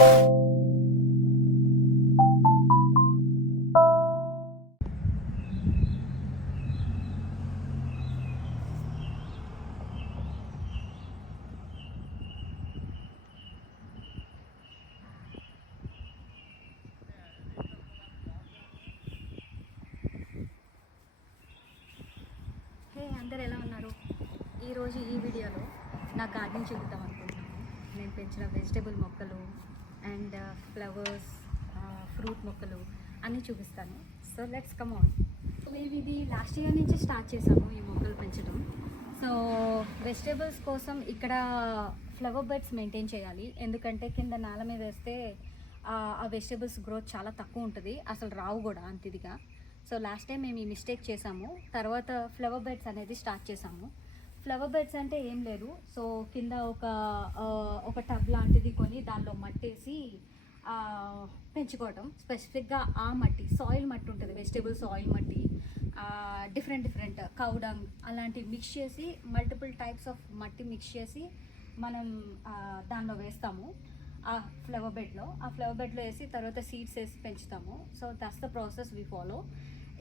అందరు ఎలా ఉన్నారు? ఈరోజు ఈ వీడియోలో నా గార్డెన్ చూపిద్దాం అనుకుంటున్నాను. నేను పెంచిన వెజిటేబుల్ మొక్కలు అండ్ ఫ్లవర్స్, ఫ్రూట్ మొక్కలు అన్నీ చూపిస్తాను. So let's come on. మేము ఇది లాస్ట్ ఇయర్ నుంచి స్టార్ట్ చేసాము ఈ మొక్కలు పెంచడం. సో వెజిటేబుల్స్ కోసం ఇక్కడ ఫ్లవర్ బెడ్స్ మెయింటైన్ చేయాలి, ఎందుకంటే కింద నేల మీద వేస్తే ఆ వెజిటేబుల్స్ గ్రోత్ చాలా తక్కువ ఉంటుంది, అసలు రావు కూడా అంత ఇదిగా. సో లాస్ట్ టైం మేము ఈ మిస్టేక్ చేసాము. తర్వాత ఫ్లవర్ బెడ్స్ అనేది స్టార్ట్ చేసాము. ఫ్లవర్ బెడ్స్ అంటే ఏం లేదు, సో కింద ఒక టబ్ లాంటిది కొని దానిలో మట్టేసి పెంచుకోవటం. స్పెసిఫిక్గా ఆ మట్టి, సాయిల్ మట్టి ఉంటుంది, వెజిటేబుల్ సాయిల్ మట్టి, డిఫరెంట్ కౌడంగ్ అలాంటివి మిక్స్ చేసి, మల్టిపుల్ టైప్స్ ఆఫ్ మట్టి మిక్స్ చేసి మనం దానిలో వేస్తాము ఆ ఫ్లవర్ బెడ్లో వేసి తర్వాత సీడ్స్ వేసి పెంచుతాము. So that's the process we follow.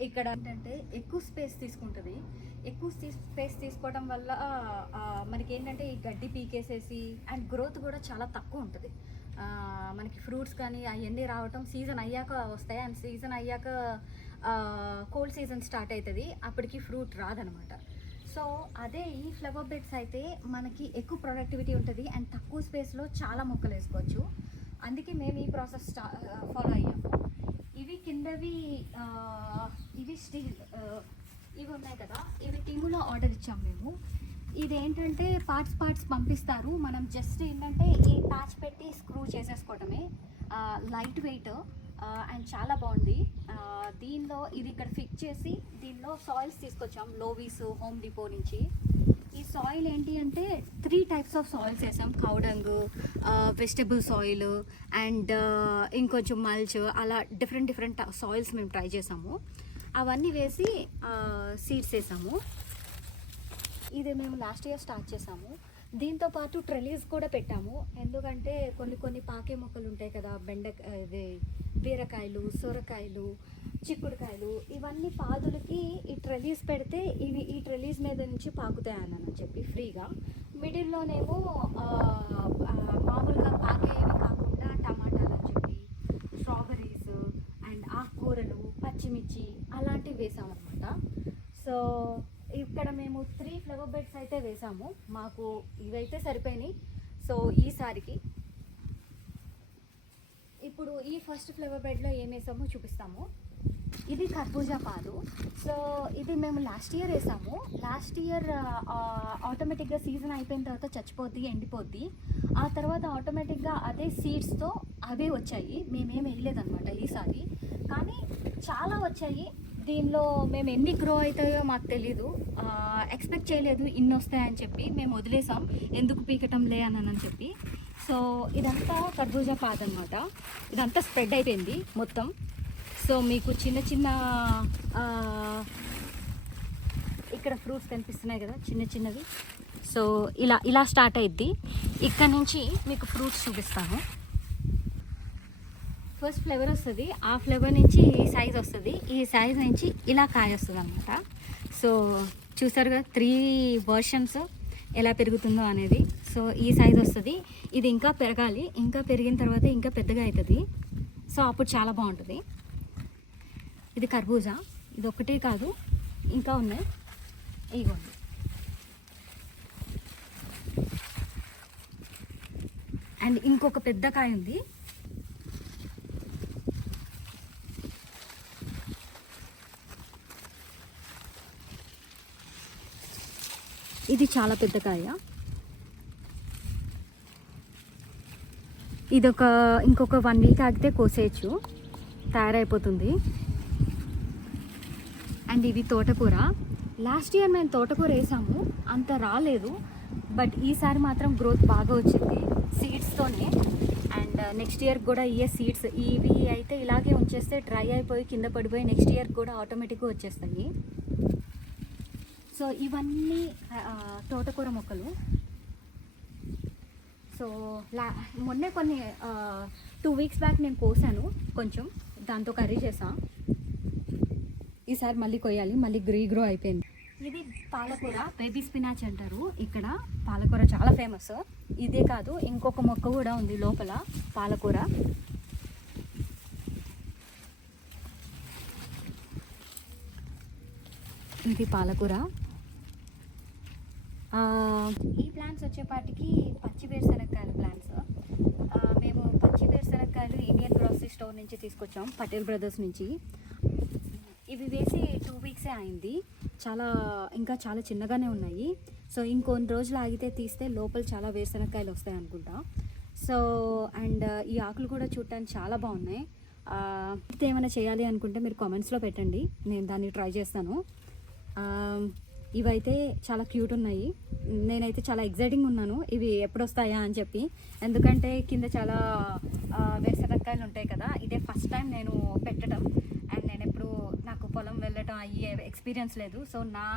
ఇక్కడ ఏంటంటే ఎక్కువ స్పేస్ తీసుకుంటుంది. ఎక్కువ స్పేస్ తీసుకోవడం వల్ల మనకి ఏంటంటే ఈ గడ్డి పీకేసేసి అండ్ గ్రోత్ కూడా చాలా తక్కువ ఉంటుంది. మనకి ఫ్రూట్స్ కానీ అవన్నీ రావటం సీజన్ అయ్యాక వస్తాయి, అండ్ సీజన్ అయ్యాక కోల్డ్ సీజన్ స్టార్ట్ అవుతుంది, అప్పటికి ఫ్రూట్ రాదనమాట. సో అదే ఈ ఫ్లవర్ బెడ్స్ అయితే మనకి ఎక్కువ ప్రొడక్టివిటీ ఉంటుంది అండ్ తక్కువ స్పేస్లో చాలా మొక్కలు వేసుకోవచ్చు. అందుకే మేము ఈ ప్రాసెస్ ఫాలో అయ్యాము. ఇవి కిందవి ఇవి స్టీల్ ఇవి ఉన్నాయి కదా, ఇవి టీములో ఆర్డర్ ఇచ్చాము మేము. ఇదేంటంటే పార్ట్స్ పంపిస్తారు, మనం జస్ట్ ఏంటంటే ఈ ప్యాచ్ పెట్టి స్క్రూ చేసేసుకోవటమే. లైట్ వెయిట్ అండ్ చాలా బాగుంది. దీనిలో ఇది ఇక్కడ ఫిక్స్ చేసి దీనిలో సాయిల్స్ తీసుకొచ్చాం లోవీస్ హోమ్ డిపో నుంచి. ఈ సాయిల్ ఏంటి అంటే 3 టైప్స్ ఆఫ్ సాయిల్స్ వేసాం. కౌడంగ్, వెజిటబుల్ సాయిల్ అండ్ ఇంకొంచెం మల్చ్, అలా డిఫరెంట్ సాయిల్స్ మేము ట్రై చేసాము. అవన్నీ వేసి సీడ్స్ వేసాము. ఇది మేము లాస్ట్ ఇయర్ స్టార్ట్ చేసాము. దీంతో పాటు ట్రెలీస్ కూడా పెట్టాము, ఎందుకంటే కొన్ని పాకే మొక్కలు ఉంటాయి కదా, బీరకాయలు, సొరకాయలు, చిక్కుడుకాయలు, ఇవన్నీ పాదులకి ఈ ట్రెలీస్ పెడితే ఇవి ఈ ట్రెలీస్ మీద నుంచి పాకుతాయని చెప్పి ఫ్రీగా. మిడిల్లోనేమో మామూలుగా పాకేవి కాకుండా టమాటాలు అని చెప్పి, స్ట్రాబెర్రీస్ అండ్ ఆకుకూరలు, పచ్చిమిర్చి అలాంటివి వేసామన్నమాట. సో ఇక్కడ మేము 3 ఫ్లవర్ బెడ్స్ అయితే వేసాము, మాకు ఇవైతే సరిపోయినాయి. సో ఈసారికి ఇప్పుడు ఈ ఫస్ట్ ఫ్లవర్ బెడ్లో ఏం వేసామో చూపిస్తాము. ఇది కర్బూజా పాదు. సో ఇది మేము లాస్ట్ ఇయర్ వేసాము. లాస్ట్ ఇయర్ ఆటోమేటిక్గా సీజన్ అయిపోయిన తర్వాత చచ్చిపోద్ది, ఎండిపోద్ది. ఆ తర్వాత ఆటోమేటిక్గా అదే సీడ్స్తో అవే వచ్చాయి, మేమేం వేయలేదన్నమాట ఈసారి. కానీ చాలా వచ్చాయి. దీనిలో మేము ఎన్ని గ్రో అవుతాయో మాకు తెలీదు, ఎక్స్పెక్ట్ చేయలేదు ఇన్ని వస్తాయని చెప్పి మేము వదిలేసాం, ఎందుకు పీకటం లే అని చెప్పి. సో ఇదంతా కర్బూజా పాదు అనమాట. ఇదంతా స్ప్రెడ్ అయిపోయింది మొత్తం. సో మీకు చిన్న ఇక్కడ ఫ్రూట్స్ కనిపిస్తున్నాయి కదా, చిన్నవి. సో ఇలా స్టార్ట్ అయ్యిద్ది. ఇక్కడ నుంచి మీకు ఫ్రూట్స్ చూపిస్తాను. ఫస్ట్ ఫ్లేవర్ వస్తుంది, ఆ ఫ్లేవర్ నుంచి ఈ సైజ్ వస్తుంది, ఈ సైజ్ నుంచి ఇలా కాయ వస్తుంది అనమాట. సో చూసారుగా 3 వర్షన్స్ ఎలా పెరుగుతుందో అనేది. సో ఈ సైజ్ వస్తుంది. ఇది ఇంకా పెరగాలి, ఇంకా పెరిగిన తర్వాత ఇంకా పెద్దగా అవుతుంది. సో అప్పుడు చాలా బాగుంటుంది. ఇది కర్బూజా, ఇది ఒకటే కాదు ఇంకా ఉన్నాయి, ఇగోండి. అండ్ ఇంకొక పెద్ద కాయ ఉంది. ఇది చాలా పెద్ద కాయ. ఇంకొక 1 వీక్ ఆగితే కోసేయచ్చు, తయారైపోతుంది. అండ్ ఇది తోటకూర. లాస్ట్ ఇయర్ మేము తోటకూర వేసాము, అంత రాలేదు, బట్ ఈసారి మాత్రం గ్రోత్ బాగా వచ్చింది సీడ్స్తోనే. అండ్ నెక్స్ట్ ఇయర్ కూడా సీడ్స్ ఇవి అయితే ఇలాగే ఉంచేస్తే డ్రై అయిపోయి కింద పడిపోయి నెక్స్ట్ ఇయర్ కూడా ఆటోమేటిక్గా వచ్చేస్తాయి. సో ఇవన్నీ తోటకూర మొక్కలు. సో మొన్నే కొన్ని 2 వీక్స్ బ్యాక్ నేను కోసాను కొంచెం, దాంతో కర్రీ చేసా. ఈసారి మళ్ళీ కొయ్యాలి, మళ్ళీ గ్రో అయిపోయింది. ఇది పాలకూర, బేబీ స్పినాచ్ అంటారు ఇక్కడ. పాలకూర చాలా ఫేమస్. ఇదే కాదు, ఇంకొక మొక్క కూడా ఉంది లోపల పాలకూర. ఇది పాలకూర. ఈ ప్లాంట్స్ వచ్చేపాటికి పచ్చి వేరుశనక్కాయల ప్లాంట్స్. మేము పచ్చి వేరుశనక్కాయలు ఇండియన్ గ్రోసరీ స్టోర్ నుంచి తీసుకొచ్చాం, పటేల్ బ్రదర్స్ నుంచి. ఇవి వేసి 2 వీక్సే అయింది. ఇంకా చాలా చిన్నగానే ఉన్నాయి. సో ఇంకొన్ని రోజులు ఆగితే తీస్తే లోపల చాలా వేరుశనక్కాయలు వస్తాయి అనుకుంటా. సో అండ్ ఈ ఆకులు కూడా చూడటానికి చాలా బాగున్నాయి. ఏమైనా చేయాలి అనుకుంటే మీరు కామెంట్స్లో పెట్టండి, నేను దాన్ని ట్రై చేస్తాను. ఇవైతే చాలా క్యూట్ ఉన్నాయి. నేనైతే చాలా ఎగ్జైటింగ్ ఉన్నాను ఇవి ఎప్పుడు వస్తాయా అని చెప్పి, ఎందుకంటే కింద చాలా వేరుశనక్కాయలు ఉంటాయి కదా. ఇదే ఫస్ట్ టైం నేను పెట్టడం, అండ్ నేను ఎప్పుడు నాకు పొలం వెళ్ళటం అయ్యే ఎక్స్పీరియన్స్ లేదు. సో నా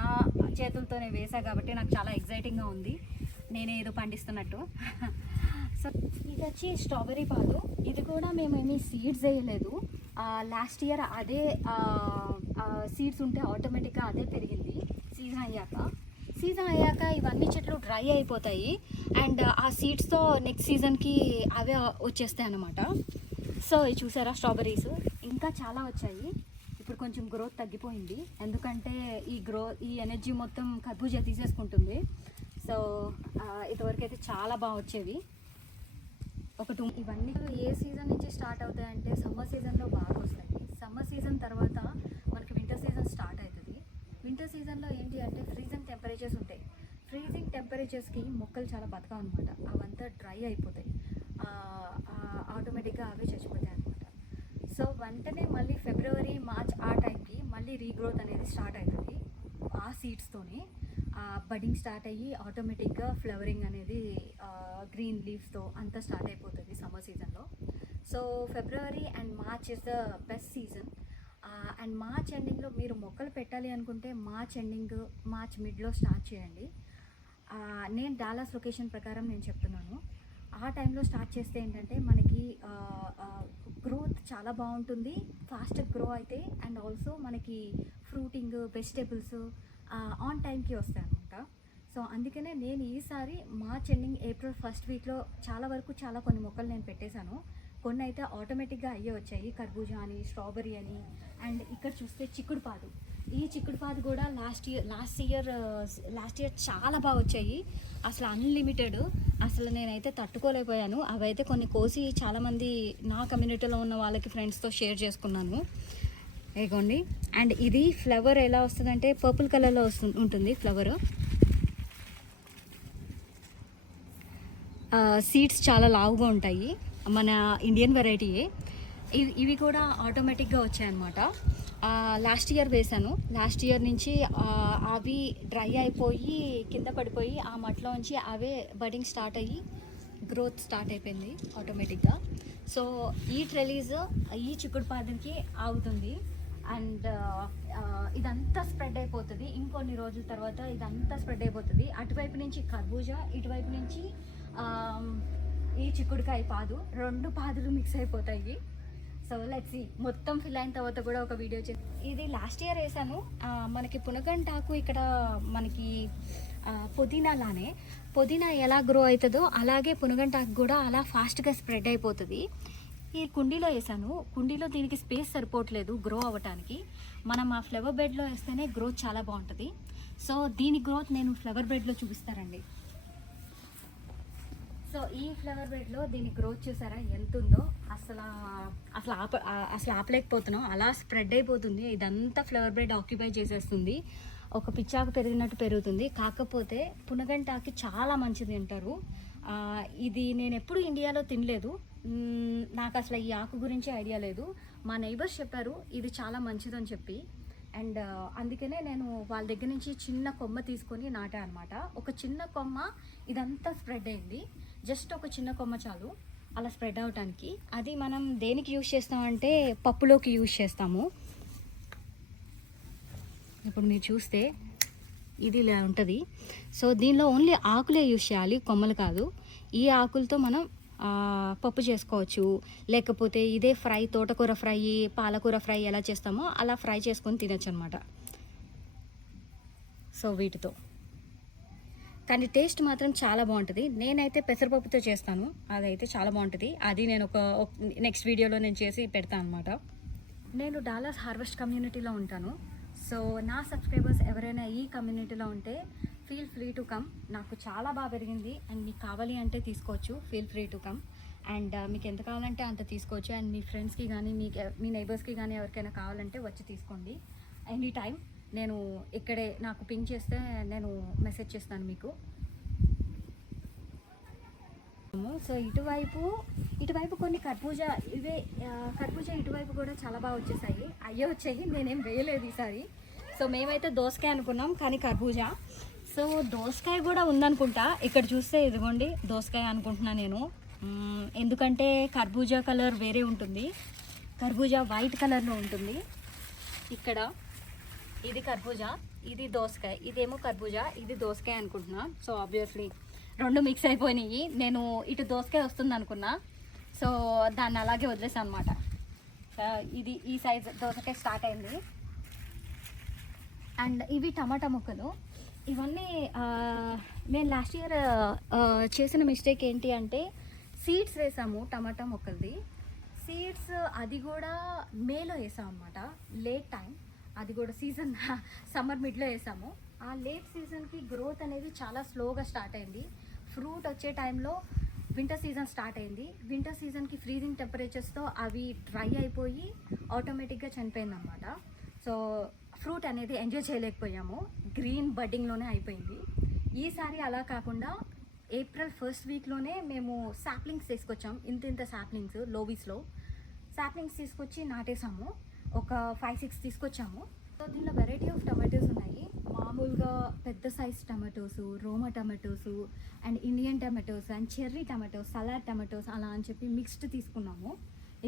చేతులతోనే వేసా కాబట్టి నాకు చాలా ఎగ్జైటింగ్గా ఉంది, నేనే ఏదో పండిస్తున్నట్టు. సో ఇది వచ్చి స్ట్రాబెర్రీ పాలు. ఇది కూడా మేమేమీ సీడ్స్ వేయలేదు. లాస్ట్ ఇయర్ అదే సీడ్స్ ఉంటే ఆటోమేటిక్గా అదే పెరిగింది. సీజన్ అయ్యాక ఇవన్నీ చెట్లు డ్రై అయిపోతాయి, అండ్ ఆ సీడ్స్తో నెక్స్ట్ సీజన్కి అవే వచ్చేస్తాయి అన్నమాట. సో ఇది చూసారా, స్ట్రాబెర్రీస్ ఇంకా చాలా వచ్చాయి. ఇప్పుడు కొంచెం గ్రోత్ తగ్గిపోయింది, ఎందుకంటే ఈ ఎనర్జీ మొత్తం కర్బూజా తీసేసుకుంటుంది. సో ఇదివరకు అయితే చాలా బాగా వచ్చేవి. ఇవన్నీ ఏ సీజన్ నుంచి స్టార్ట్ అవుతాయంటే సమ్మర్ సీజన్లో బాగా వస్తాయి. సమ్మర్ సీజన్ తర్వాత మనకి వింటర్ సీజన్ స్టార్ట్ అవుతుంది. వింటర్ సీజన్లో ఏంటి అంటే ఫ్రీజింగ్ టెంపరేచర్స్ ఉంటాయి. ఫ్రీజింగ్ టెంపరేచర్స్కి మొక్కలు చాలా బతకవు అనమాట. అవంతా డ్రై అయిపోతాయి, ఆటోమేటిక్గా అవే చచ్చిపోతాయి అనమాట. సో వెంటనే మళ్ళీ ఫిబ్రవరి, మార్చ్ ఆ టైంకి మళ్ళీ రీగ్రోత్ అనేది స్టార్ట్ అవుతుంది. ఆ సీడ్స్తోనే బడ్డింగ్ స్టార్ట్ అయ్యి ఆటోమేటిక్గా ఫ్లవరింగ్ అనేది గ్రీన్ లీవ్స్తో అంతా స్టార్ట్ అయిపోతుంది సమ్మర్ సీజన్లో. So February and March is the best season. And March ఎండింగ్లో మీరు మొక్కలు పెట్టాలి అనుకుంటే మార్చ్ మిడ్లో స్టార్ట్ చేయండి. నేను డాలస్ లొకేషన్ ప్రకారం నేను చెప్తున్నాను. ఆ టైంలో స్టార్ట్ చేస్తే ఏంటంటే మనకి గ్రోత్ చాలా బాగుంటుంది, ఫాస్ట్గా గ్రో అయితే, అండ్ ఆల్సో మనకి ఫ్రూటింగ్, వెజిటేబుల్స్ ఆన్ టైంకి వస్తాయి అనమాట. సో అందుకనే నేను ఈసారి మార్చ్ ఎండింగ్, ఏప్రిల్ ఫస్ట్ వీక్లో చాలా కొన్ని మొక్కలు నేను పెట్టేశాను. కొన్ని అయితే ఆటోమేటిక్గా అయ్యే వచ్చాయి, కర్బూజా అని, స్ట్రాబెర్రీ అని. అండ్ ఇక్కడ చూస్తే చిక్కుడుపాదు. ఈ చిక్కుడుపాదు కూడా లాస్ట్ ఇయర్ చాలా బాగా వచ్చాయి, అసలు అన్లిమిటెడ్. అసలు నేనైతే తట్టుకోలేకపోయాను. అవైతే కొన్ని కోసి చాలామంది నా కమ్యూనిటీలో ఉన్న వాళ్ళకి ఫ్రెండ్స్తో షేర్ చేసుకున్నాను. ఇగోండి. అండ్ ఇది ఫ్లవర్ ఎలా వస్తుందంటే పర్పుల్ కలర్లో ఉంటుంది ఫ్లవర్. సీడ్స్ చాలా లావుగా ఉంటాయి, మన ఇండియన్ వెరైటీయే. ఇవి కూడా ఆటోమేటిక్గా వచ్చాయన్నమాట. లాస్ట్ ఇయర్ వేశాను. లాస్ట్ ఇయర్ నుంచి అవి డ్రై అయిపోయి కింద పడిపోయి ఆ మట్లో నుంచి అవే బడింగ్ స్టార్ట్ అయ్యి గ్రోత్ స్టార్ట్ అయిపోయింది ఆటోమేటిక్గా. సో ఈ ట్రెలీస్ ఈ చిక్కుడు పాదుకి ఆగుతుంది. అండ్ ఇదంతా స్ప్రెడ్ అయిపోతుంది. ఇంకొన్ని రోజుల తర్వాత ఇదంతా స్ప్రెడ్ అయిపోతుంది. అటువైపు నుంచి కర్బూజా, ఇటువైపు నుంచి ఈ చిక్కుడుకాయ పాదు, 2 పాదులు మిక్స్ అయిపోతాయి. So let's see. మొత్తం ఫిల్ అయిన తర్వాత కూడా ఒక వీడియో ఇది లాస్ట్ ఇయర్ వేసాను. మనకి పునగంటాకు ఇక్కడ మనకి పుదీనా ఎలా గ్రో అవుతుందో అలాగే పునగంటాకు కూడా అలా ఫాస్ట్గా స్ప్రెడ్ అయిపోతుంది. ఈ కుండీలో వేసాను. కుండీలో దీనికి స్పేస్ సరిపోవట్లేదు గ్రో అవ్వటానికి. మనం ఆ ఫ్లవర్ బెడ్లో వేస్తేనే గ్రోత్ చాలా బాగుంటుంది. సో దీని గ్రోత్ నేను ఫ్లవర్ బెడ్లో చూపిస్తారండి. సో ఈ ఫ్లవర్ బెడ్లో దీని గ్రోత్ చూసారా ఎంత ఉందో, అసలు ఆపలేకపోతున్నాం, అలా స్ప్రెడ్ అయిపోతుంది. ఇదంతా ఫ్లవర్ బెడ్ ఆక్యుపై చేసేస్తుంది, ఒక పిచ్చాకు పెరిగినట్టు పెరుగుతుంది. కాకపోతే పునగంటాకి చాలా మంచిది అంటారు. ఇది నేను ఎప్పుడు ఇండియాలో తినలేదు, నాకు అసలు ఈ ఆకు గురించి ఐడియా లేదు. మా నైబర్స్ చెప్పారు ఇది చాలా మంచిదని చెప్పి. అండ్ అందుకనే నేను వాళ్ళ దగ్గర నుంచి చిన్న కొమ్మ తీసుకొని నాటా అనమాట. ఒక చిన్న కొమ్మ ఇదంతా స్ప్రెడ్ అయింది. జస్ట్ ఒక చిన్న కొమ్మ చాలు అలా స్ప్రెడ్ అవటానికి. అది మనం దేనికి యూజ్ చేస్తామంటే పప్పులోకి యూజ్ చేస్తాము. ఇప్పుడు మీరు చూస్తే ఇది ఇలా ఉంటుంది. సో దీనిలో ఓన్లీ ఆకులే యూజ్ చేయాలి, కొమ్మలు కాదు. ఈ ఆకులతో మనం పప్పు చేసుకోవచ్చు, లేకపోతే ఇదే ఫ్రై, తోటకూర ఫ్రై, పాలకూర ఫ్రై ఎలా చేస్తామో అలా ఫ్రై చేసుకొని తినచ్చు అనమాట. సో వీటితో కానీ టేస్ట్ మాత్రం చాలా బాగుంటుంది. నేనైతే పెసరపప్పుతో చేస్తాను, అదైతే చాలా బాగుంటుంది. అది నేను ఒక నెక్స్ట్ వీడియోలో నేను చేసి పెడతాను అనమాట. నేను డాలర్స్ హార్వెస్ట్ కమ్యూనిటీలో ఉంటాను. సో నా సబ్స్క్రైబర్స్ ఎవరైనా ఈ కమ్యూనిటీలో ఉంటే ఫీల్ ఫ్రీ టు కమ్. నాకు చాలా బాగా పెరిగింది అండ్ మీకు కావాలి అంటే తీసుకోవచ్చు. Feel free to come and మీకు ఎంత కావాలంటే అంత తీసుకోవచ్చు. అండ్ మీ ఫ్రెండ్స్కి కానీ మీ నైబర్స్కి కానీ ఎవరికైనా కావాలంటే వచ్చి తీసుకోండి ఎనీ టైం. నేను ఇక్కడే నాకు పింక్ చేస్తే నేను మెసేజ్ చేస్తాను మీకు. సో ఇటువైపు కొన్ని కర్బూజా, కర్బూజా ఇటువైపు కూడా చాలా బాగా వచ్చేసాయి. అయ్యే వచ్చాయి, నేనేం వేయలేదు ఈసారి. సో మేమైతే దోసకాయ అనుకున్నాం కానీ కర్బూజా. సో దోసకాయ కూడా ఉందనుకుంటా. ఇక్కడ చూస్తే ఇదిగోండి దోసకాయ అనుకుంటున్నా నేను, ఎందుకంటే కర్బూజా కలర్ వేరే ఉంటుంది, కర్బూజా వైట్ కలర్లో ఉంటుంది. ఇక్కడ ఇది కర్బూజా, ఇది దోసకాయ, ఇదేమో కర్బూజా, ఇది దోసకాయ అనుకుంటున్నా. సో ఆబ్వియస్లీ రెండు మిక్స్ అయిపోయినాయి. నేను ఇటు దోసకాయ వస్తుంది అనుకున్నా, సో దాన్ని అలాగే వదిలేసాను అనమాట. ఇది ఈ సైజ్ దోసకాయ స్టార్ట్ అయింది. అండ్ ఇవి టమాటా ముక్కలు. ఇవన్నీ నేను లాస్ట్ ఇయర్ చేసిన మిస్టేక్ ఏంటి అంటే సీడ్స్ వేసాము టమాటా మొక్కలది. సీడ్స్ అది కూడా మేలో వేసాము అనమాట, లేట్ టైం. అది కూడా సీజన్ సమ్మర్ మిడ్లో వేసాము. ఆ లేట్ సీజన్కి గ్రోత్ అనేది చాలా స్లోగా స్టార్ట్ అయింది. ఫ్రూట్ వచ్చే టైంలో వింటర్ సీజన్ స్టార్ట్ అయింది. వింటర్ సీజన్కి ఫ్రీజింగ్ టెంపరేచర్స్తో అవి డ్రై అయిపోయి ఆటోమేటిక్గా చనిపోయింది అనమాట. సో ఫ్రూట్ అనేది ఎంజాయ్ చేయలేకపోయాము, గ్రీన్ బడ్డింగ్లోనే అయిపోయింది. ఈసారి అలా కాకుండా ఏప్రిల్ ఫస్ట్ వీక్లోనే మేము సాప్లింగ్స్ తీసుకొచ్చాం. ఇంత సాప్లింగ్స్ లోవీస్లో సాప్లింగ్స్ తీసుకొచ్చి నాటేసాము. ఒక 5-6 తీసుకొచ్చాము. సో దీనిలో వెరైటీ ఆఫ్ టమాటోస్ ఉన్నాయి. మామూలుగా పెద్ద size tomatoes, Roma tomatoes and Indian tomatoes and cherry tomatoes, salad tomatoes అలా అని చెప్పి మిక్స్డ్ తీసుకున్నాము.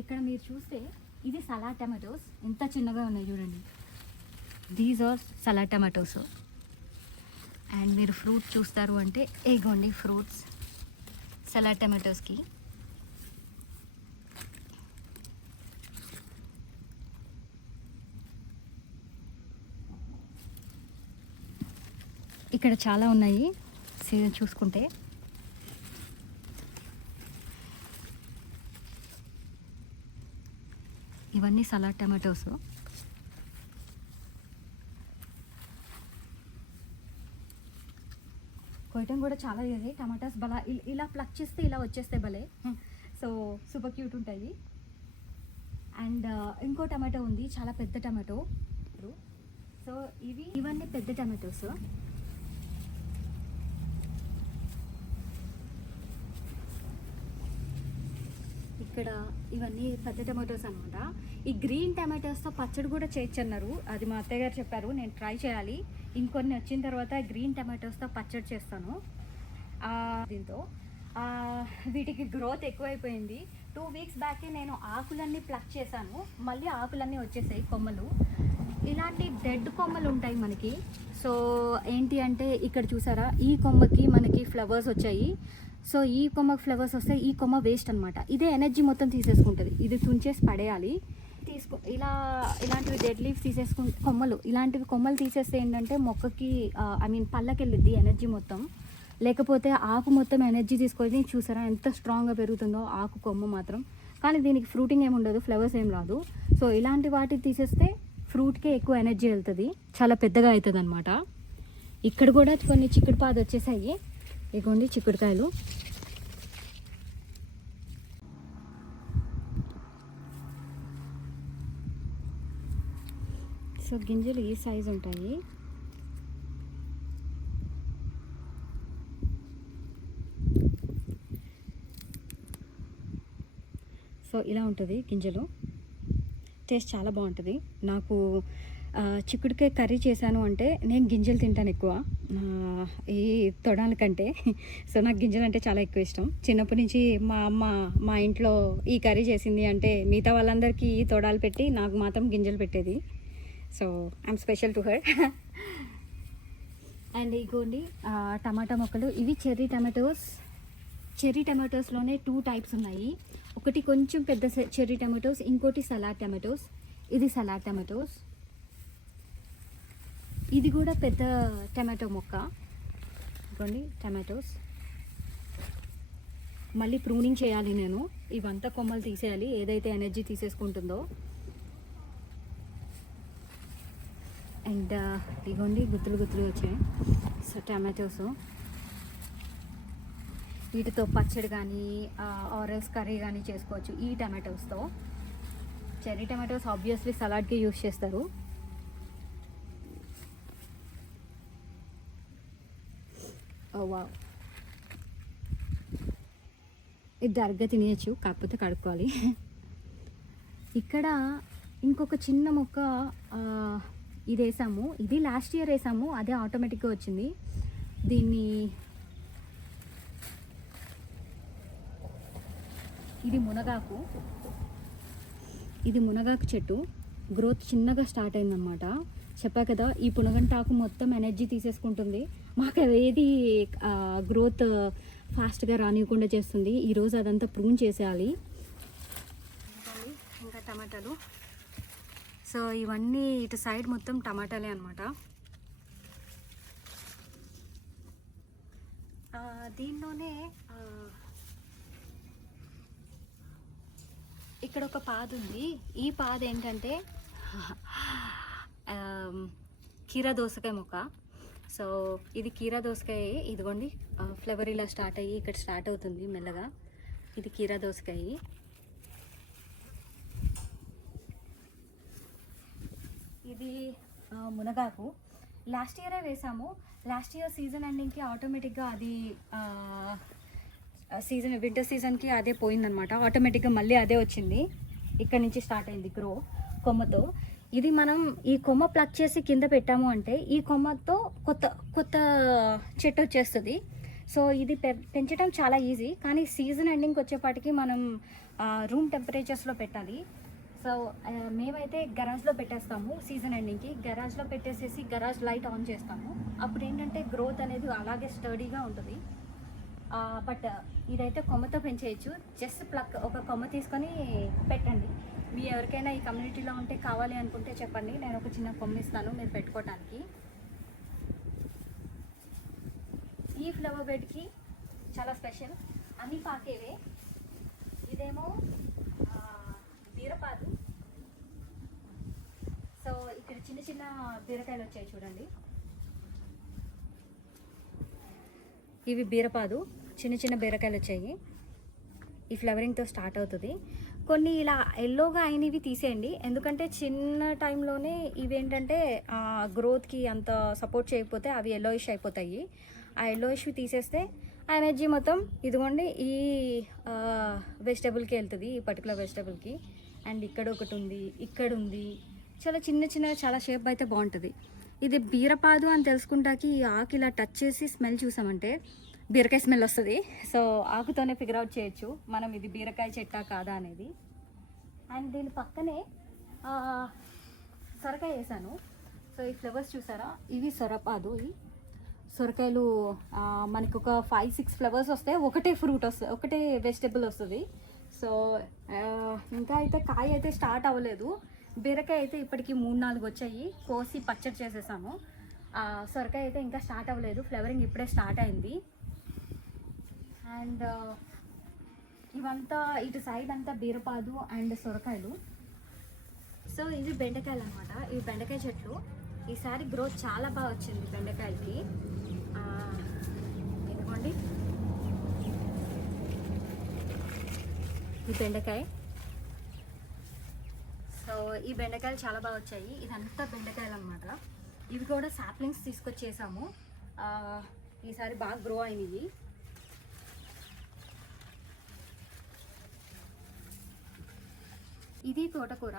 ఇక్కడ మీరు చూస్తే ఇది సలాడ్ టమాటోస్, ఎంత చిన్నగా ఉన్నాయి చూడండి. These are salad tomatoes. అండ్ మీరు ఫ్రూట్ చూస్తారు అంటే ఏగోండి ఫ్రూట్స్ సలాడ్ టమాటోస్కి. ఇక్కడ చాలా ఉన్నాయి సీజన్ చూసుకుంటే. ఇవన్నీ సలాడ్ టమాటోస్. కొయ్యటం కూడా చాలా ఈజీ. టమాటాస్ బలా ఇలా ప్లక్ చేస్తే ఇలా వచ్చేస్తే భలే. సో సూపర్ క్యూట్ ఉంటాయి. అండ్ ఇంకో టమాటో ఉంది, చాలా పెద్ద టమాటో. సో ఇవన్నీ పెద్ద టమాటోస్. ఇక్కడ ఇవన్నీ పెద్ద టమాటోస్ అనమాట. ఈ గ్రీన్ టమాటోస్తో పచ్చడి కూడా చేయొచ్చన్నారు, అది మా అత్తయ్య గారు చెప్పారు. నేను ట్రై చేయాలి. ఇంకొన్ని వచ్చిన తర్వాత గ్రీన్ టమాటోస్తో పచ్చడి చేస్తాను. దీంతో వీటికి గ్రోత్ ఎక్కువైపోయింది. 2 వీక్స్ బ్యాకే నేను ఆకులన్నీ ప్లక్ చేశాను, మళ్ళీ ఆకులన్నీ వచ్చేసాయి కొమ్మలు. ఇలాంటి డెడ్ కొమ్మలు ఉంటాయి మనకి. సో ఏంటి అంటే ఇక్కడ చూసారా, ఈ కొమ్మకి మనకి ఫ్లవర్స్ వచ్చాయి. సో ఈ కొమ్మకి ఫ్లవర్స్ వస్తే ఈ కొమ్మ వేస్ట్ అనమాట. ఇదే ఎనర్జీ మొత్తం తీసేసుకుంటుంది. ఇది తుంచేసి పడేయాలి. ఇలాంటివి డెడ్ లీవ్స్ ఇలాంటివి కొమ్మలు తీసేస్తే ఏంటంటే మొక్కకి పళ్ళకి వెళ్ళిద్ది ఎనర్జీ మొత్తం. లేకపోతే ఆకు మొత్తం ఎనర్జీ తీసుకొని చూసారా ఎంత స్ట్రాంగ్గా పెరుగుతుందో ఆకు కొమ్మ మాత్రం. కానీ దీనికి ఫ్రూటింగ్ ఏమి ఉండదు, ఫ్లవర్స్ ఏం రాదు. సో ఇలాంటి వాటిని తీసేస్తే ఫ్రూట్కే ఎక్కువ ఎనర్జీ వెళ్తుంది, చాలా పెద్దగా అవుతుంది అనమాట. ఇక్కడ కూడా కొన్ని చిక్కుడు పాదు వచ్చేసాయి. ఇగోండి చిక్కుడుకాయలు. సో గింజలు ఈ సైజు ఉంటాయి. సో ఇలా ఉంటుంది గింజలు. టేస్ట్ చాలా బాగుంటుంది. నాకు చిక్కుడుకాయ కర్రీ చేశాను అంటే నేను గింజలు తింటాను ఎక్కువ ఈ తొడాల కంటే. సో నాకు గింజలు అంటే చాలా ఎక్కువ ఇష్టం. చిన్నప్పటి నుంచి మా అమ్మ మా ఇంట్లో ఈ కర్రీ చేసింది అంటే మిగతా వాళ్ళందరికీ ఈ తొడాలు పెట్టి నాకు మాత్రం గింజలు పెట్టేది. So I'm special to her. And ఇగోండి టమాటా మొక్కలు. ఇవి చెర్రీ టమాటోస్. చెర్రీ టమాటోస్లోనే 2 టైప్స్ ఉన్నాయి. ఒకటి కొంచెం పెద్ద చెర్రీ టమాటోస్, ఇంకోటి సలాడ్ టమాటోస్. ఇది సలాడ్ టమాటోస్. ఇది కూడా పెద్ద టమాటో మొక్క. ఇదిగోండి టమాటోస్. మళ్ళీ ప్రూనింగ్ చేయాలి నేను. ఇవంతా కొమ్మలు తీసేయాలి, ఏదైతే ఎనర్జీ తీసేసుకుంటుందో. అండ్ ఇదిగోండి గుత్తులు గుత్తులు వచ్చాయి. సో టమాటోస్, వీటితో పచ్చడి కానీ ఆరెల్స్ కర్రీ కానీ చేసుకోవచ్చు ఈ టమాటోస్తో. చెర్రీ టమాటోస్ ఆబ్వియస్లీ సలాడ్కి యూస్ చేస్తారు. వావ్, ఇది డైరెక్ట్గా తినేయచ్చు, కాకపోతే కడుక్కోవాలి. ఇక్కడ ఇంకొక చిన్న మొక్క ఇది వేసాము. ఇది లాస్ట్ ఇయర్ వేసాము, అదే ఆటోమేటిక్గా వచ్చింది. దీన్ని ఇది మునగాకు. ఇది మునగాకు చెట్టు. గ్రోత్ చిన్నగా స్టార్ట్ అయిందన్నమాట. చెప్పా కదా, ఈ పునగంటాకు మొత్తం ఎనర్జీ తీసేసుకుంటుంది. మాకు అదేది గ్రోత్ ఫాస్ట్గా రానివ్వకుండా చేస్తుంది. ఈరోజు అదంతా ప్రూన్ చేసేయాలి. ఇంకా టమాటాలు. సో ఇవన్నీ ఇటు సైడ్ మొత్తం టమాటాలే అనమాట. దీనిలోనే ఇక్కడ ఒక పాదు ఉంది. ఈ పాదు ఏంటంటే కీరా దోసకాయ మొక్క. సో ఇది కీరా దోసకాయ. ఇదిగోండి ఫ్లవర్ ఇలా స్టార్ట్ అయ్యి ఇక్కడ స్టార్ట్ అవుతుంది మెల్లగా. ఇది కీరా దోసకాయ. ఇది మునగాకు. లాస్ట్ ఇయరే వేసాము. లాస్ట్ ఇయర్ సీజన్ ఎండింగ్కి ఆటోమేటిక్గా అది వింటర్ సీజన్కి అదే పోయిందనమాట. ఆటోమేటిక్గా మళ్ళీ అదే వచ్చింది. ఇక్కడ నుంచి స్టార్ట్ అయింది గ్రో కొమ్మతో. ఇది మనం ఈ కొమ్మ ప్లక్ చేసి కింద పెట్టాము అంటే ఈ కొమ్మతో కొత్త చెట్టు వచ్చేస్తుంది. సో ఇది పెంచడం చాలా ఈజీ, కానీ సీజన్ ఎండింగ్కి వచ్చేపాటికి మనం రూమ్ టెంపరేచర్స్లో పెట్టాలి. సో మేమైతే గరాజ్లో పెట్టేస్తాము. సీజన్ ఎండింగ్కి గరాజ్లో పెట్టేసేసి గరాజ్ లైట్ ఆన్ చేస్తాము. అప్పుడు ఏంటంటే గ్రోత్ అనేది అలాగే స్టడీగా ఉంటుంది. బట్ ఇదైతే కొమ్మతో పెంచేయచ్చు. జస్ట్ ప్లక్ ఒక కొమ్మ తీసుకొని పెట్టండి. మీ ఎవరికైనా ఈ కమ్యూనిటీలో ఉంటే కావాలి అనుకుంటే చెప్పండి, నేను ఒక చిన్న కొమ్మ ఇస్తాను మీరు పెట్టుకోవటానికి. ఈ ఫ్లవర్ బెడ్కి చాలా స్పెషల్, అన్నీ పాకేవే. ఇదేమో బీరపాదు. సో ఇక్కడ చిన్న చిన్న బీరకాయలు వచ్చాయి చూడండి. ఇవి బీరపాదు, చిన్న చిన్న బీరకాయలు వచ్చాయి. ఈ ఫ్లవరింగ్తో స్టార్ట్ అవుతుంది. కొన్ని ఇలా ఎల్లోగా అయినవి తీసేయండి, ఎందుకంటే చిన్న టైంలోనే ఇవేంటంటే గ్రోత్కి అంత సపోర్ట్ చేయకపోతే అవి ఎల్లోయిష్ అయిపోతాయి. ఆ ఎల్లోయిష్వి తీసేస్తే ఆ ఎనర్జీ మొత్తం ఇదిగోండి ఈ వెజిటబుల్కి వెళ్తుంది, ఈ పర్టికులర్ వెజిటబుల్కి. అండ్ ఇక్కడ ఒకటి ఉంది, ఇక్కడ ఉంది. చాలా చిన్న చిన్న చాలా షేప్ అయితే బాగుంటుంది. ఇది బీరపాదు అని తెలుసుకుంటాకి ఈ ఆకు ఇలా టచ్ చేసి స్మెల్ చూసామంటే బీరకాయ స్మెల్ వస్తుంది. సో ఆకుతోనే ఫిగర్ అవుట్ చేయొచ్చు మనం ఇది బీరకాయ చెట్టా కాదా అనేది. అండ్ దీని పక్కనే సొరకాయ వేసాను. సో ఈ ఫ్లవర్స్ చూసారా, ఇవి సొరపాదు. ఈ సొరకాయలు మనకు ఒక 5-6 ఫ్లవర్స్ వస్తాయి, ఒకటే ఫ్రూట్ వస్తుంది, ఒకటే వెజిటబుల్ వస్తుంది. సో ఇంకా అయితే కాయ అయితే స్టార్ట్ అవ్వలేదు. బీరకాయ అయితే ఇప్పటికి 3-4 వచ్చాయి, కోసి పచ్చడి చేసేసాము. సొరకాయ అయితే ఇంకా స్టార్ట్ అవ్వలేదు, ఫ్లవరింగ్ ఇప్పుడే స్టార్ట్ అయింది. అండ్ ఇవంతా ఇటు సైడ్ అంతా బీరపాదు అండ్ సొరకాయలు. సో ఇవి బెండకాయలు అనమాట. ఇవి బెండకాయ చెట్లు. ఈసారి గ్రోత్ చాలా బాగా వచ్చింది బెండకాయలకి. ఇదిగోండి ఈ బెండకాయ. సో ఈ బెండకాయలు చాలా బాగా వచ్చాయి. ఇదంతా బెండకాయలు అనమాట. ఇవి కూడా సాప్లింగ్స్ తీసుకొచ్చేసాము. ఈసారి బాగా గ్రో అయినవి. ఇది తోటకూర.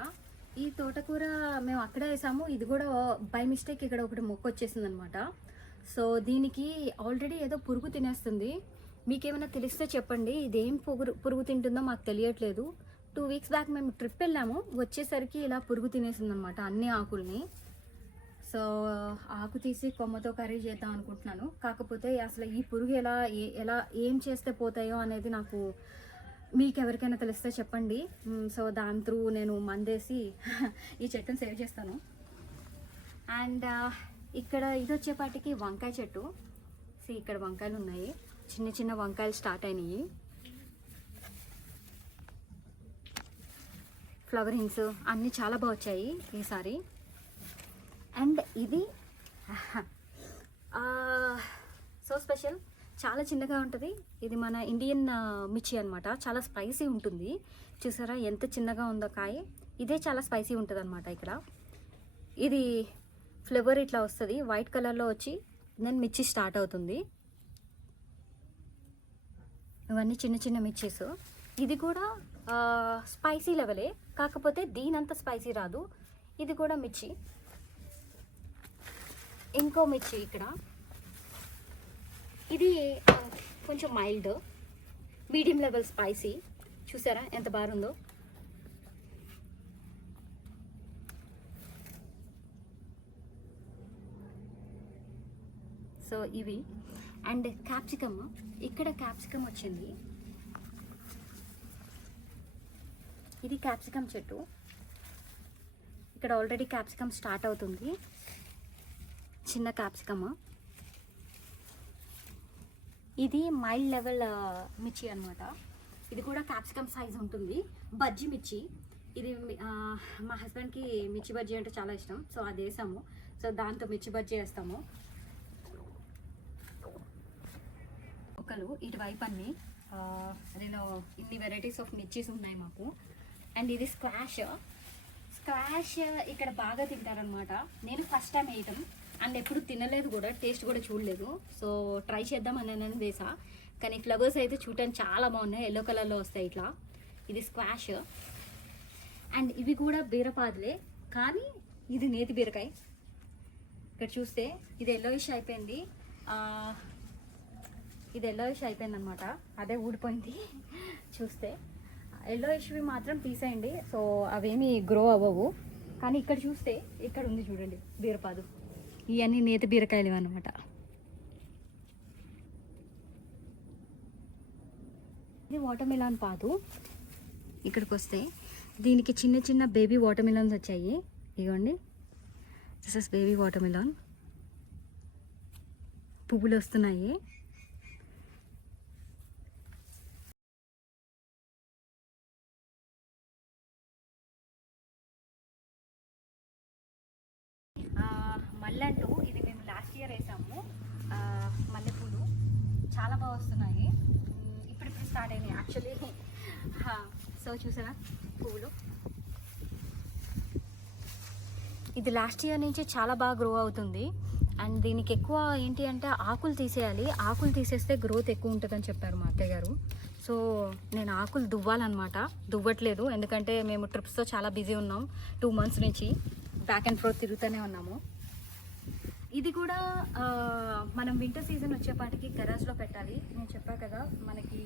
ఈ తోటకూర మేము అక్కడే వేసాము. ఇది కూడా బై మిస్టేక్ ఇక్కడ ఒకటి మొక్క వచ్చేసింది అనమాట. సో దీనికి ఆల్రెడీ ఏదో పురుగు తినేస్తుంది. మీకేమైనా తెలిస్తే చెప్పండి, ఇదేం పురుగు తింటుందో మాకు తెలియట్లేదు. 2 వీక్స్ బ్యాక్ మేము ట్రిప్ వెళ్ళాము, వచ్చేసరికి ఇలా పురుగు తినేసింది అనమాట అన్ని ఆకుల్ని. సో సో ఆకు తీసి కొమ్మతో కర్రీ చేద్దాం అనుకుంటున్నాను. కాకపోతే అసలు ఈ పురుగు ఎలా ఏం చేస్తే పోతాయో అనేది నాకు మీకు ఎవరికైనా తెలిస్తే చెప్పండి. సో దాని త్రూ నేను మందేసి ఈ చెట్టును సేవ్ చేస్తాను. అండ్ ఇక్కడ ఇది వచ్చేపాటికి వంకాయ చెట్టు. ఇక్కడ వంకాయలు ఉన్నాయి, చిన్న చిన్న వంకాయలు స్టార్ట్ అయినాయి. ఫ్లవరింగ్స్ అన్నీ చాలా బాగా వచ్చాయి ఈసారి. అండ్ ఇది సో స్పెషల్, చాలా చిన్నగా ఉంటుంది. ఇది మన ఇండియన్ మిర్చి అనమాట. చాలా స్పైసీ ఉంటుంది. చూసారా ఎంత చిన్నగా ఉందో కాయ. ఇదే చాలా స్పైసీ ఉంటుంది అనమాట. ఇక్కడ ఇది ఫ్లేవర్ ఇట్లా వస్తుంది, వైట్ కలర్లో వచ్చి దెన్ మిర్చి స్టార్ట్ అవుతుంది. ఇవన్నీ చిన్న చిన్న మిర్చీస్. ఇది కూడా స్పైసీ లెవెలే, కాకపోతే దీనంత స్పైసీ రాదు. ఇది కూడా మిర్చి. ఇంకో మిర్చి ఇక్కడ, ఇది కొంచెం మైల్డ్, మీడియం లెవెల్ స్పైసీ. చూసారా ఎంత బాగుందో. సో ఇవి. అండ్ క్యాప్సికమ్, ఇక్కడ క్యాప్సికమ్ వచ్చింది. ఇది క్యాప్సికమ్ చెట్టు. ఇక్కడ ఆల్రెడీ క్యాప్సికమ్ స్టార్ట్ అవుతుంది, చిన్న క్యాప్సికమ్. ఇది మైల్డ్ లెవెల్ మిర్చి అనమాట. ఇది కూడా క్యాప్సికమ్ సైజ్ ఉంటుంది. బజ్జీ మిర్చి ఇది. మా హస్బెండ్కి మిర్చి బజ్జీ అంటే చాలా ఇష్టం, సో అది వేసాము. సో దాంతో మిర్చి బజ్జీ వేస్తాము. ఒకలు ఇటువైపు అన్ని నేను ఇన్ని వెరైటీస్ ఆఫ్ మిర్చీస్ ఉన్నాయి మాకు. అండ్ ఇది స్క్వాష్. స్క్వాష్ ఇక్కడ బాగా తింటారనమాట. నేను ఫస్ట్ టైం వేయటం, అండ్ ఎప్పుడు తినలేదు కూడా, టేస్ట్ కూడా చూడలేదు. సో ట్రై చేద్దాం అని వేసా. కానీ ఫ్లవర్స్ అయితే చూడటానికి చాలా బాగున్నాయి, ఎల్లో కలర్లో వస్తాయి ఇట్లా. ఇది స్క్వాష్. అండ్ ఇవి కూడా బీరపాదులే, కానీ ఇది నేతి బీరకాయ. ఇక్కడ చూస్తే ఇది ఎల్లోయిష్ అయిపోయింది. ఇది ఎల్లోయిష్ అయిపోయింది అనమాట, అదే ఊడిపోయింది. చూస్తే ఎల్లోయిష్వి మాత్రం తీసేయండి, సో అవేమి గ్రో అవ్వవు. కానీ ఇక్కడ చూస్తే ఇక్కడ ఉంది చూడండి బీరపాదు. ఇవన్నీ నేతి బీరకాయలు అనమాట. ఇది వాటర్ మిలాన్ పాదు. ఇక్కడికి వస్తే దీనికి చిన్న చిన్న బేబీ వాటర్ మిలాన్స్ వచ్చాయి. ఇదిగోండి, this is baby watermelon. పువ్వులు వస్తున్నాయి. మల్లెంటూ ఇది మేము లాస్ట్ ఇయర్ వేసాము. మల్లెపూలు చాలా బాగా వస్తున్నాయి. ఇప్పుడు స్టార్ట్ అయినాయి యాక్చువల్లీ. సో చూసారా పువ్వులు. ఇది లాస్ట్ ఇయర్ నుంచి చాలా బాగా గ్రో అవుతుంది. అండ్ దీనికి ఎక్కువ ఏంటి అంటే ఆకులు తీసేయాలి. ఆకులు తీసేస్తే గ్రోత్ ఎక్కువ ఉంటుందని చెప్పారు మా అత్తయ్య గారు. సో నేను ఆకులు దువ్వాలన్నమాట, దువ్వట్లేదు. ఎందుకంటే మేము ట్రిప్స్తో చాలా బిజీ ఉన్నాం. 2 months నుంచి బ్యాక్ అండ్ ఫోర్త్ తిరుగుతూనే ఉన్నాము. ఇది కూడా మనం వింటర్ సీజన్ వచ్చేపాటికి గరాజ్లో పెట్టాలి. నేను చెప్పా కదా మనకి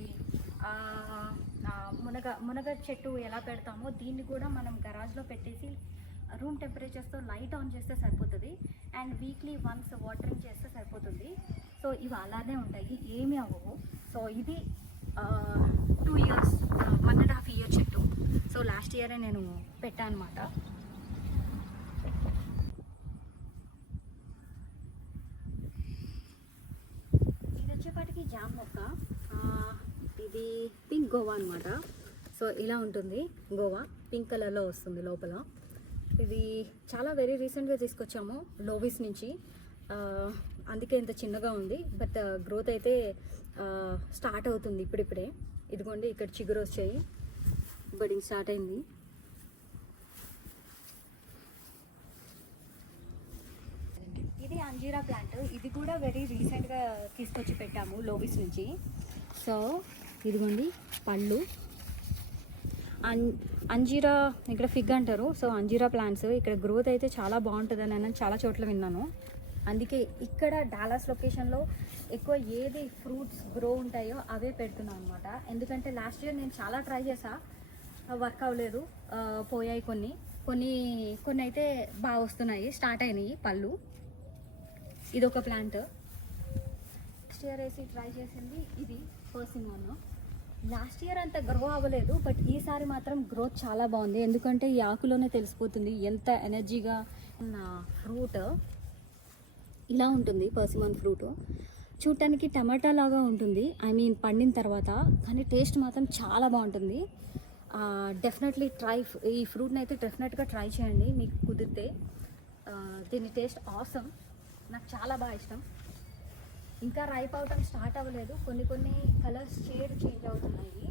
మునగ చెట్టు ఎలా పెడతామో దీన్ని కూడా మనం గరాజ్లో పెట్టేసి రూమ్ టెంపరేచర్స్తో లైట్ ఆన్ చేస్తే సరిపోతుంది. అండ్ వీక్లీ వన్స్ వాటరింగ్ చేస్తే సరిపోతుంది. సో ఇవి అలానే ఉంటాయి, ఏమీ అవ్వవు. సో ఇది 2 years 1.5 year చెట్టు. సో లాస్ట్ ఇయరే నేను పెట్టాను అనమాట. జామ్ మొక్క. ఇది పింక్ గోవా అనమాట. సో ఇలా ఉంటుంది గోవా, పింక్ కలర్లో వస్తుంది లోపల. ఇది చాలా వెరీ రీసెంట్గా తీసుకొచ్చాము లోవిస్ నుంచి, అందుకే ఇంత చిన్నగా ఉంది. బట్ గ్రోత్ అయితే స్టార్ట్ అవుతుంది ఇప్పుడిప్పుడే. ఇదిగోండి ఇక్కడ చిగురు వచ్చాయి, బడింగ్ స్టార్ట్ అయింది. ఇది అంజీరా ప్లాంట్. ఇది కూడా వెరీ రీసెంట్గా తీసుకొచ్చి పెట్టాము లోవిస్ నుంచి. సో ఇదిగోండి పళ్ళు. అంజీరా ఇక్కడ ఫిగ్ అంటారు. సో అంజీరా ప్లాంట్స్ ఇక్కడ గ్రోత్ అయితే చాలా బాగుంటుందని నేను చాలా చోట్ల విన్నాను. అందుకే ఇక్కడ డాలస్ లొకేషన్లో ఎక్కువ ఏది ఫ్రూట్స్ గ్రో ఉంటాయో అవే పెడుతున్నాను అనమాట. ఎందుకంటే లాస్ట్ ఇయర్ నేను చాలా ట్రై చేసా, వర్క్ అవ్వలేదు, పోయాయి కొన్ని కొన్ని కొన్ని అయితే బాగా వస్తున్నాయి, స్టార్ట్ అయినాయి పళ్ళు. ఇదొక ప్లాంట్ నెక్స్ట్ ఇయర్ వేసి ట్రై చేసింది ఇది పర్సిమోన్. లాస్ట్ ఇయర్ అంత గ్రో అవ్వలేదు, బట్ ఈసారి మాత్రం గ్రోత్ చాలా బాగుంది. ఎందుకంటే ఈ ఆకులోనే తెలిసిపోతుంది ఎంత ఎనర్జీగా ఉన్న ఫ్రూట్. ఇలా ఉంటుంది పర్సిమోన్ ఫ్రూట్. చూడటానికి టమాటా లాగా ఉంటుంది, ఐ మీన్ పండిన తర్వాత, కానీ టేస్ట్ మాత్రం చాలా బాగుంటుంది. డెఫినెట్లీ ఈ ఫ్రూట్ని అయితే డెఫినెట్గా ట్రై చేయండి మీకు కుదిరితే. దీని టేస్ట్ ఆసమ్, నాకు చాలా బాగా ఇష్టం. ఇంకా రైప్ అవటం స్టార్ట్ అవ్వలేదు, కొన్ని కొన్ని కలర్స్ షేడ్ చేంజ్ అవుతున్నాయి.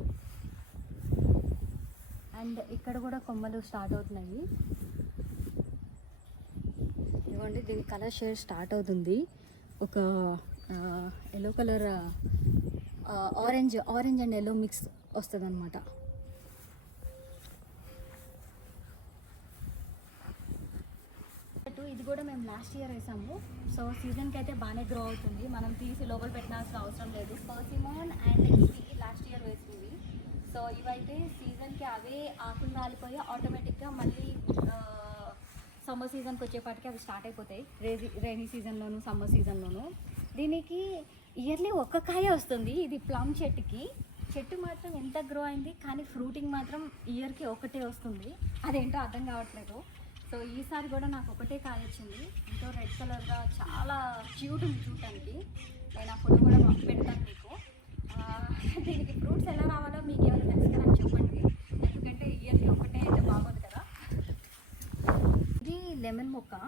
అండ్ ఇక్కడ కూడా కొమ్మలు స్టార్ట్ అవుతున్నాయి. ఇదిగోండి, దీని కలర్ షేడ్ స్టార్ట్ అవుతుంది. ఒక yellow colour, orange and yellow mix వస్తుంది అనమాట. ఇది కూడా మేము లాస్ట్ ఇయర్ వేసాము. సో సీజన్కి అయితే బాగానే గ్రో అవుతుంది, మనం తీసి లోపల పెట్టాల్సిన అవసరం లేదు. పర్సిమోన్ అండ్ ఇది లాస్ట్ ఇయర్ వేసింది. సో ఇవైతే సీజన్కి అవే ఆకులు రాలిపోయి ఆటోమేటిక్గా మళ్ళీ సమ్మర్ సీజన్కి వచ్చేపాటికి అవి స్టార్ట్ అయిపోతాయి. రైనీ సీజన్లోను సమ్మర్ సీజన్లోను. దీనికి ఇయర్లీ ఒక్క కాయ వస్తుంది. ఇది ప్లమ్ చెట్టు మాత్రం ఎంత గ్రో అయింది, కానీ ఫ్రూటింగ్ మాత్రం ఇయర్కి ఒకటే వస్తుంది. అదేంటో అర్థం కావట్లేదు. సో ఈసారి కూడా నాకు ఒకటే కాయ వచ్చింది, ఎంతో రెడ్ కలర్గా చాలా క్యూట్ ఉంది చూడటానికి. నేను ఆ ఫోటో కూడా పెడతాను మీకు. దీనికి ఫ్రూట్స్ ఎలా రావాలో మీకు ఏమైనా తెలుసుగా నాకు చెప్పండి, ఎందుకంటే ఇయర్కి ఒకటే అయితే బాగోదు కదా. ఇది లెమన్ మొక్క.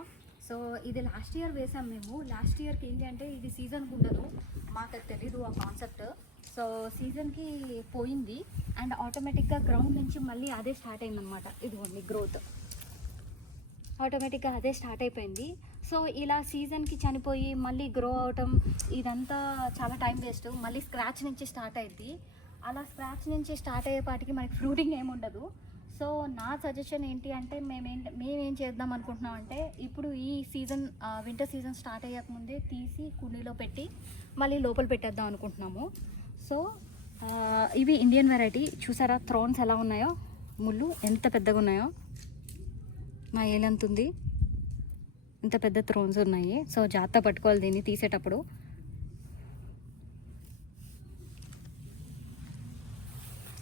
సో ఇది లాస్ట్ ఇయర్ వేసాం మేము. లాస్ట్ ఇయర్కి ఏంటి అంటే ఇది సీజన్కి ఉండదు, మాకు అది తెలీదు ఆ కాన్సెప్ట్. సో సీజన్కి పోయింది అండ్ ఆటోమేటిక్గా గ్రౌండ్ నుంచి మళ్ళీ అదే స్టార్ట్ అయిందనమాట. ఇదిగోండి గ్రోత్ ఆటోమేటిక్గా అదే స్టార్ట్ అయిపోయింది. సో ఇలా సీజన్కి చనిపోయి మళ్ళీ గ్రో అవటం ఇదంతా చాలా టైం వేస్ట్. మళ్ళీ స్క్రాచ్ నుంచి స్టార్ట్ అయ్యింది. అలా స్క్రాచ్ నుంచి స్టార్ట్ అయ్యేపాటికి మనకి ఫ్రూటింగ్ ఏమి ఉండదు. సో నా సజెషన్ ఏంటి అంటే మేమేం చేద్దాం అనుకుంటున్నాం అంటే, ఇప్పుడు ఈ సీజన్ వింటర్ సీజన్ స్టార్ట్ అయ్యకముందే తీసి కుండీలో పెట్టి మళ్ళీ లోపల పెట్టేద్దాం అనుకుంటున్నాము. సో ఇవి ఇండియన్ వెరైటీ. చూసారా థ్రోన్స్ ఎలా ఉన్నాయో, ముళ్ళు ఎంత పెద్దగా ఉన్నాయో, మా ఏలంత ఉంది, ఇంత పెద్ద థ్రోన్స్ ఉన్నాయి. సో జాగ్రత్త పట్టుకోవాలి దీన్ని తీసేటప్పుడు.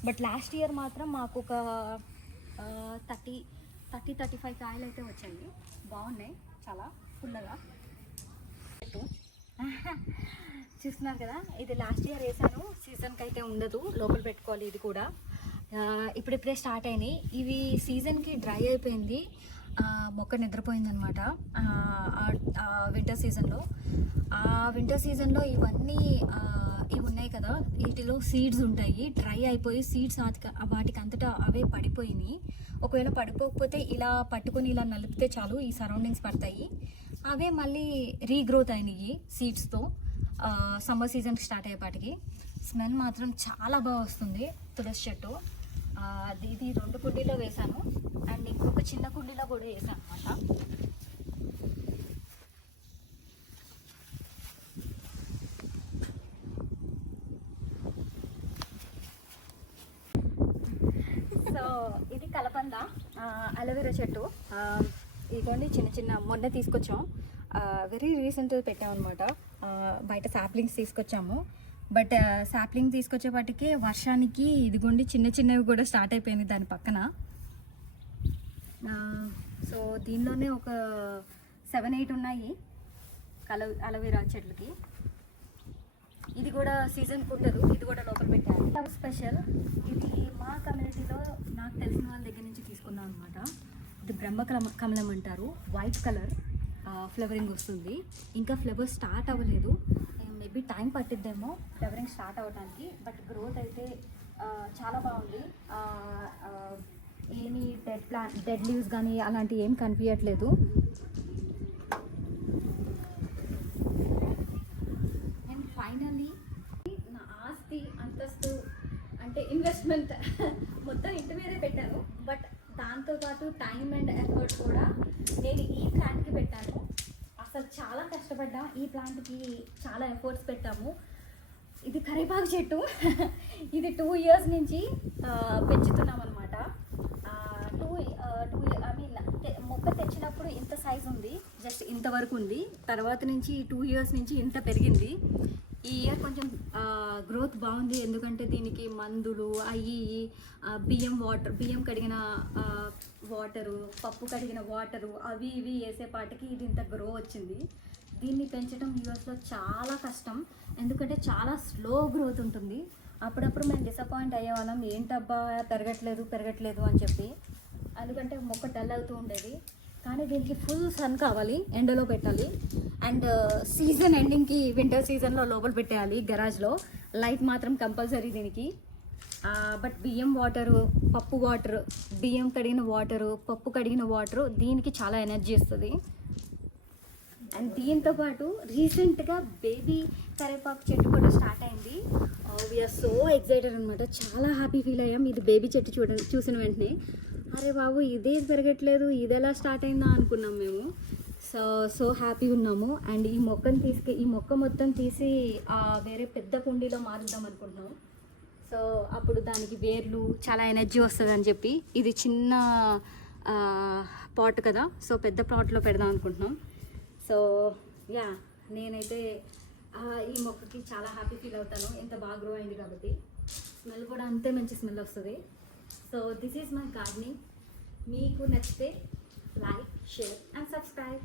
బట్ లాస్ట్ ఇయర్ మాత్రం మాకు ఒక 30-35 కాయలు అయితే వచ్చాయి. బాగున్నాయి చాలా ఫుల్గా. చూస్తున్నారు కదా, ఇది లాస్ట్ ఇయర్ వేసాను. సీజన్కి అయితే ఉండదు, లోపల పెట్టుకోవాలి. ఇది కూడా ఇప్పుడిప్పుడే స్టార్ట్ అయినాయి. ఇవి సీజన్కి డ్రై అయిపోయింది, మొక్క నిద్రపోయిందనమాట వింటర్ సీజన్లో. ఆ వింటర్ సీజన్లో ఇవన్నీ ఇవి ఉన్నాయి కదా, వీటిలో సీడ్స్ ఉంటాయి. డ్రై అయిపోయి సీడ్స్ వాటికి అంతటా అవే పడిపోయినాయి. ఒకవేళ పడిపోకపోతే ఇలా పట్టుకొని ఇలా నలిపితే చాలు, ఈ సరౌండింగ్స్ పడతాయి. అవే మళ్ళీ రీగ్రోత్ అయినాయి సీడ్స్తో. సమ్మర్ సీజన్కి స్టార్ట్ అయ్యేపాటికి స్మెల్ మాత్రం చాలా బాగా వస్తుంది. తులసి చెట్టు ఇది 2 కుండీలో వేసాను అండ్ ఇంకొక చిన్న కుండీలో కూడా వేసాను అనమాట. సో ఇది కలబంద, అలోవెరా చెట్టు. ఇదిగోండి చిన్న మొన్న తీసుకొచ్చాం, వెరీ రీసెంట్ పెట్టామన్నమాట. బయట సాప్లింగ్స్ తీసుకొచ్చాము. బట్ సాప్లింగ్ తీసుకొచ్చేపాటికే వర్షానికి ఇదిగోండి చిన్నవి కూడా స్టార్ట్ అయిపోయినాయి దాని పక్కన. సో దీనిలోనే ఒక 7-8 ఉన్నాయి అలోవెరా చెట్లకి. ఇది కూడా సీజన్కి ఉండదు, ఇది కూడా లోపల పెట్టాను. Love special. ఇది మా కమ్యూనిటీలో నాకు తెలిసిన వాళ్ళ దగ్గర నుంచి తీసుకున్నాం అనమాట. ఇది బ్రహ్మ కమలం అంటారు, వైట్ కలర్ ఫ్లవరింగ్ వస్తుంది. ఇంకా ఫ్లవర్ స్టార్ట్ అవ్వలేదు, మేబీ టైం పట్టిద్దేమో ఫ్లవరింగ్ స్టార్ట్ అవ్వడానికి. బట్ గ్రోత్ అయితే చాలా బాగుంది. ఏమీ డెడ్ లీవ్స్ కానీ అలాంటివి ఏం కనిపించట్లేదు. అండ్ ఫైనల్లీ నా ఆస్తి అంతస్తు అంటే ఇన్వెస్ట్మెంట్ మొత్తం ఇంటి మీదే పెట్టాను. బట్ దాంతోపాటు టైం అండ్ ఎఫర్ట్ కూడా నేను ఈ ప్లాంట్కి పెట్టాను. అసలు చాలా కష్టపడ్డా, ఈ ప్లాంట్కి చాలా ఎఫర్ట్స్ పెట్టాము. ఇది కరివేపాకు చెట్టు. ఇది 2 years నుంచి పెంచుతున్నాం అనమాట. తెచ్చినప్పుడు ఇంత సైజ్ ఉంది, జస్ట్ ఇంతవరకు ఉంది. తర్వాత నుంచి 2 ఇయర్స్ నుంచి ఇంత పెరిగింది. ఈ ఇయర్ కొంచెం గ్రోత్ బాగుంది, ఎందుకంటే దీనికి మందులు అవి బియ్యం కడిగిన వాటరు, పప్పు కడిగిన వాటరు అవి ఇవి వేసేపాటికి ఇది ఇంత గ్రో వచ్చింది. దీన్ని పెంచడం యూఎస్లో చాలా కష్టం, ఎందుకంటే చాలా స్లో గ్రోత్ ఉంటుంది. అప్పుడప్పుడు మేము డిసప్పాయింట్ అయ్యేవాళ్ళం, ఏంటబ్బా పెరగట్లేదు అని చెప్పి, ఎందుకంటే మొక్క డల్ అవుతూ ఉండేది. కానీ దీనికి ఫుల్ సన్ కావాలి, ఎండలో పెట్టాలి. అండ్ సీజన్ ఎండింగ్కి వింటర్ సీజన్లో లోపల పెట్టేయాలి గరాజ్లో. లైట్ మాత్రం కంపల్సరీ దీనికి. బట్ బియ్యం వాటరు, పప్పు వాటరు, బియ్యం కడిగిన వాటరు, పప్పు కడిగిన వాటరు దీనికి చాలా ఎనర్జీ ఇస్తుంది. అండ్ దీంతోపాటు రీసెంట్గా బేబీ కరివేపాకు చెట్టు కూడా స్టార్ట్ అయింది. వీఆర్ సో ఎక్సైటెడ్ అనమాట, చాలా హ్యాపీ ఫీల్ అయ్యాం. ఇది బేబీ చెట్టు చూసిన వెంటనే అరే బాబు ఇదే పెరగట్లేదు, ఇది ఎలా స్టార్ట్ అయిందా అనుకున్నాం మేము. సో హ్యాపీ ఉన్నాము. అండ్ ఈ మొక్క మొత్తం తీసి వేరే పెద్ద కుండీలో మారుద్దాం అనుకుంటున్నాం. సో అప్పుడు దానికి వేర్లు చాలా ఎనర్జీ వస్తుంది అని చెప్పి, ఇది చిన్న పాట్ కదా, సో పెద్ద పాట్లో పెడదాం అనుకుంటున్నాం. సో యా, నేనైతే ఈ మొక్కకి చాలా హ్యాపీ ఫీల్ అవుతాను, ఎంత బాగా గ్రో అయింది కాబట్టి. స్మెల్ కూడా అంతే మంచి స్మెల్ వస్తుంది. So this is my gardening. మీకు నచ్చితే లైక్, షేర్ అండ్ సబ్స్క్రైబ్.